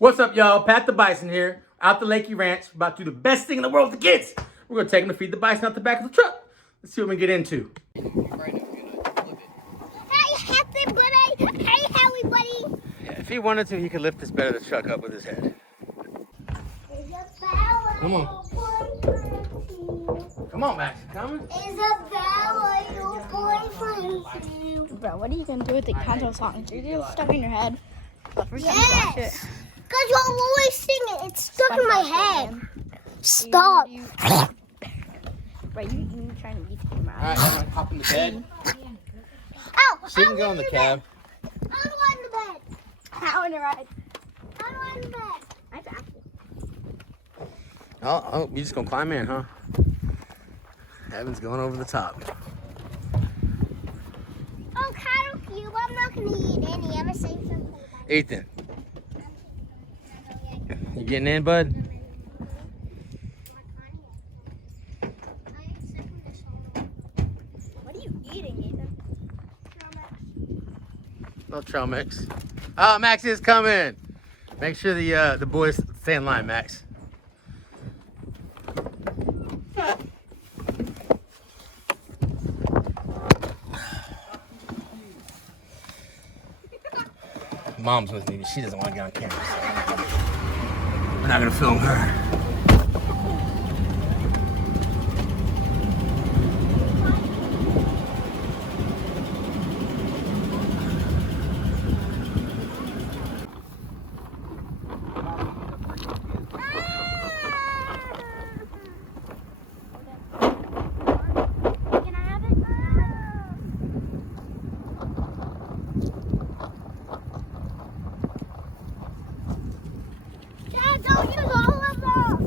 What's up, y'all? Pat the Bison here, out the Leakey Ranch, about to do the best thing in the world with the kids. We're gonna take them to feed the bison out the back of the truck. Let's see what we can get into. Hey, everybody! Hey, everybody! Yeah, if he wanted to, he could lift this bed of the truck up with his head. Come on. Come on, Max. You coming? Bro, what are you gonna do with the Kanto songs? You're just stuck in your head. Yes! Because you're always singing. It's stuck in my head. Stop. Right, you trying to eat the camera. Alright, I'm gonna hop in the bed. Ow! She can go in the cab. How do I in the bed? How in the ride? How do I in the bed? I got you. Oh, you just gonna climb in, huh? Evan's going over the top. Oh, cattle cube. I'm not going to eat any. I'm going to save some. Ethan, you getting in, bud? What are you eating, Ethan? No trail mix. Oh, Max is coming. Make sure the boys stay in line, Max. Mom's with me, but she doesn't want to get on camera, so we're not gonna film her. Can I have it? Dad, don't use all of them.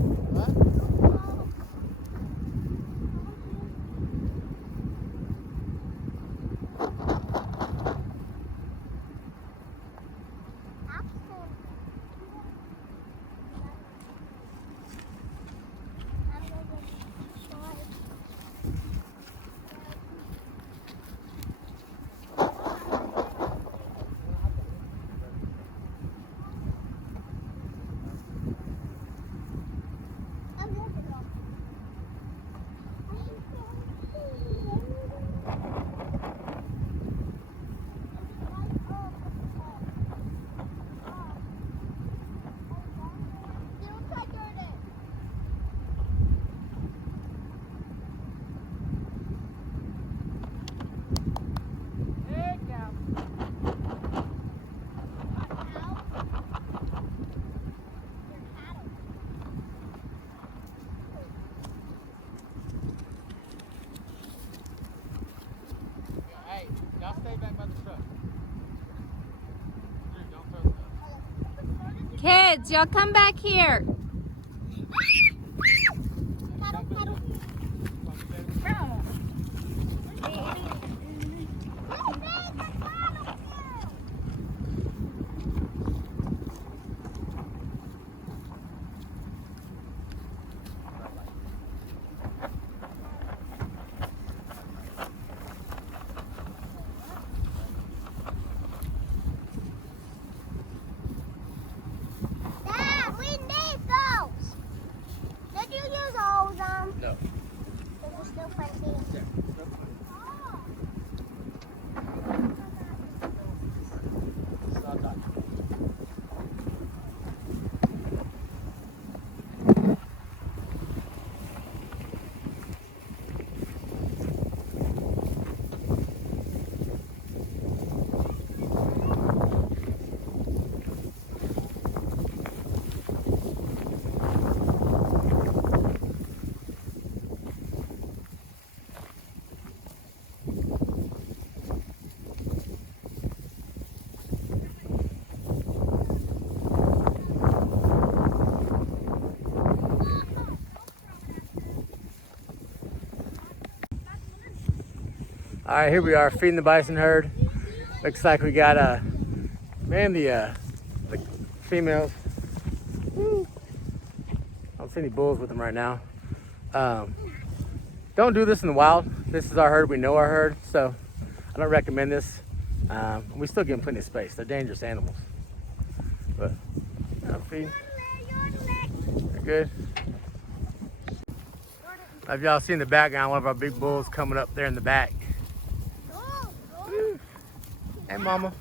Hey, y'all stay back by the truck. Don't throw stuff. Kids, y'all come back here. Dad, we need those. Did you use all of them? No. There's still plenty. All right, here we are feeding the bison herd. Looks like we got the females. Woo. I don't see any bulls with them right now. Don't do this in the wild. This is our herd. We know our herd, so I don't recommend this. We still give them plenty of space. They're dangerous animals, but feeding? They're good. Have y'all seen the background? One of our big bulls coming up there in the back. Woo. Hey, mama.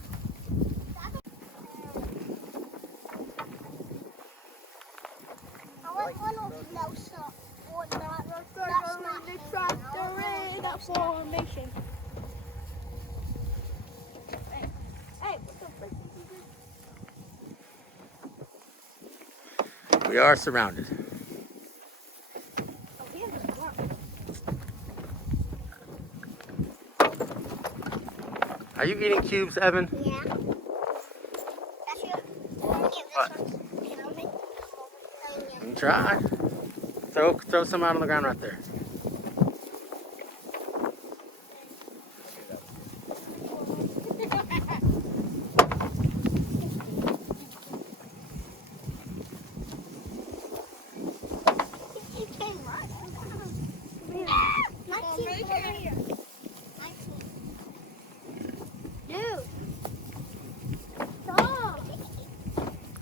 Formation. We are surrounded. Are you eating cubes, Evan? Yeah. That's your. What? You can try. Throw some out on the ground right there.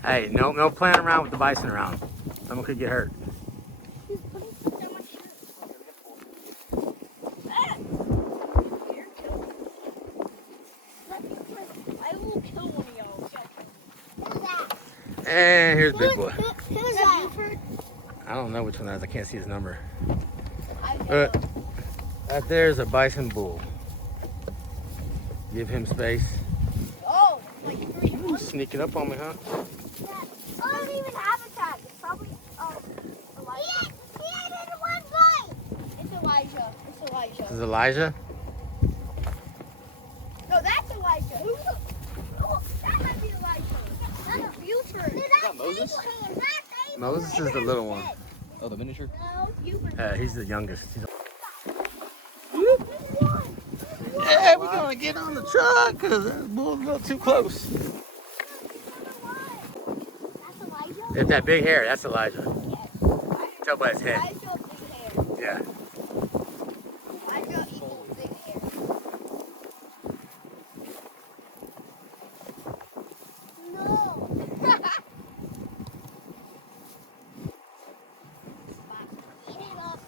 Hey, no playing around with the bison around. Someone could get hurt. I will kill one of y'all. And here's Big Boy. Who's that? I don't know which one that is. I can't see his number. But right there's a bison bull. Give him space. Oh, like 3 Ooh, sneaking up on me, huh? I don't even have a tag. It's probably Elijah. He ate it in one bite. It's Elijah. It's Elijah. This is Elijah. No, that's Elijah. Oh, that might be Elijah. That's Buford. Dude, that's Moses? Abraham. That's Abraham. Moses is the little one. Oh, the miniature? No, Buford. He's the youngest. Yeah, we're gonna get on the truck because that bull's a little too close. That's Elijah? If that big hair, that's Elijah. Tell by his head. Elijah, big hair. Yeah. Elijah equals big hair. No. Eat it up.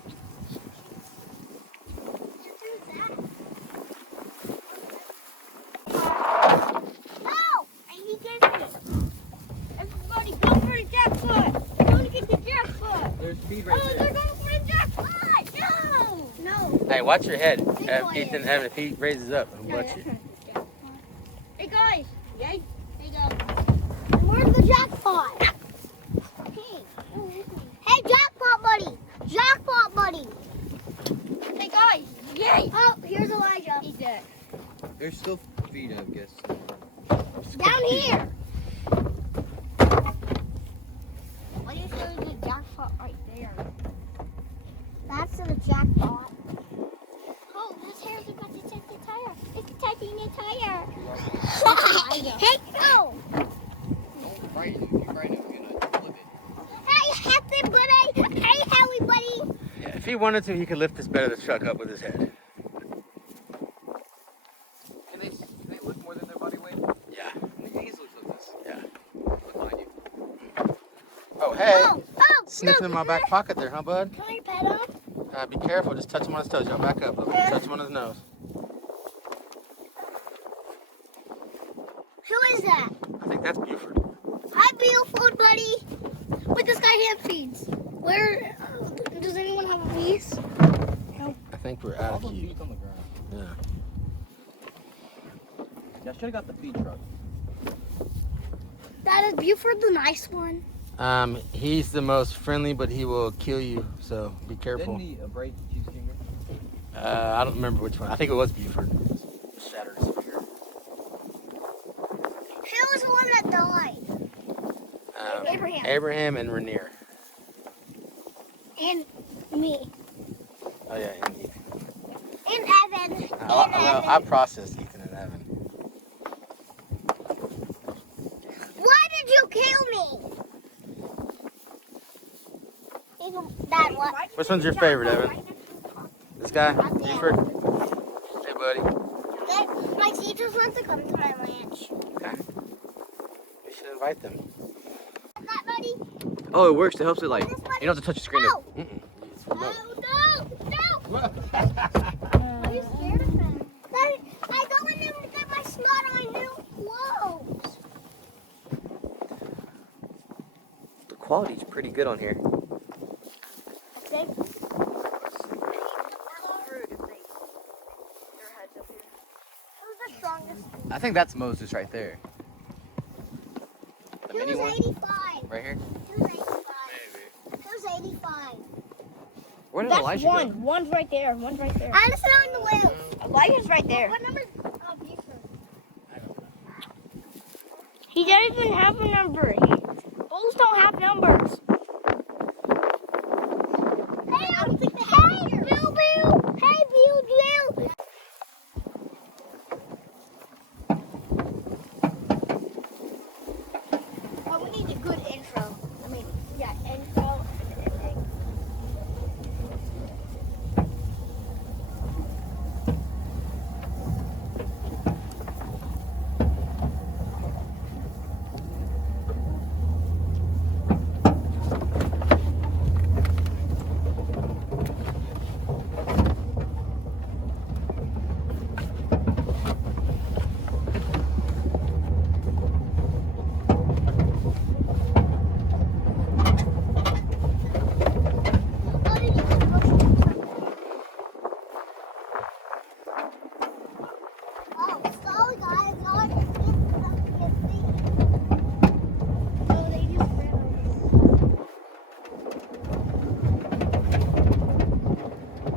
Who's that? Oh! And he gets it. Everybody go for the jackpot. They're going to get the jackpot. There's speed Oh, they're going for the jackpot. No. No. Hey, watch your head. Big boy Ethan, is. Evan, if he raises up, he'll butt you. Hey, guys. Yay. There you go. Where's the jackpot? Hey, jackpot buddy! Jackpot buddy! Hey, guys. Yay. Oh, here's Elijah. He's dead. There's still feet, I guess. Down here. Why do you show the jackpot right there? That's the jackpot. Oh, this hair's about to take the tire. It's taking the tire. Hey, no! Right, if you right, I'm gonna flip it. Hey, happy buddy! Hey, Howie buddy! Yeah, if he wanted to, he could lift this bed of the truck up with his head. Can they lift more than their body weight? Yeah. They can easily flip this. Yeah. Look behind you. Oh, hey. Oh, Sniffing in my back pocket there, huh, bud? Can I pet him? Be careful. Just touch him on his toes. Y'all back up. Look, touch him on his nose. Who is that? I think that's Buford. Hi, Buford buddy. But this guy hand feeds. Where? Does anyone have a piece? I think we're out All of those cube. feet on the ground. Yeah. Yeah, I should have got the feed truck. That is Buford the nice one. He's the most friendly, but he will kill you. So be careful. Didn't he break his finger? I don't remember which one. I think it was Buford. Shattered his finger. Who was the one that died? Abraham. Abraham and Rainier. And me. Oh yeah, and Ethan. And Evan. I processed Ethan and Evan. Why did you kill me? Dad, what? Which one's your favorite, Evan? This guy, Buford. Hey, buddy. My teachers want to come to my ranch. Okay. We should invite them. I that, buddy? Oh, it works. It helps it like you don't have to touch the screen. No. Mm-mm. No, no. Are you scared of him? I don't want him to get my snot on my new clothes. The quality's pretty good on here. Okay. Who's the strongest? I think that's Moses right there. The mini Who's one 85? right here. Who's 85? Who's 85? Where did That's Elijah one. go? One's right there. One's right there. Anderson on the wheel. Elijah's right there. What number? Oh, Buford. He doesn't even have a number. Bulls don't have numbers. Hey, Bill, Bill. Hey, Bill, Bill. Oh, we need a good intro.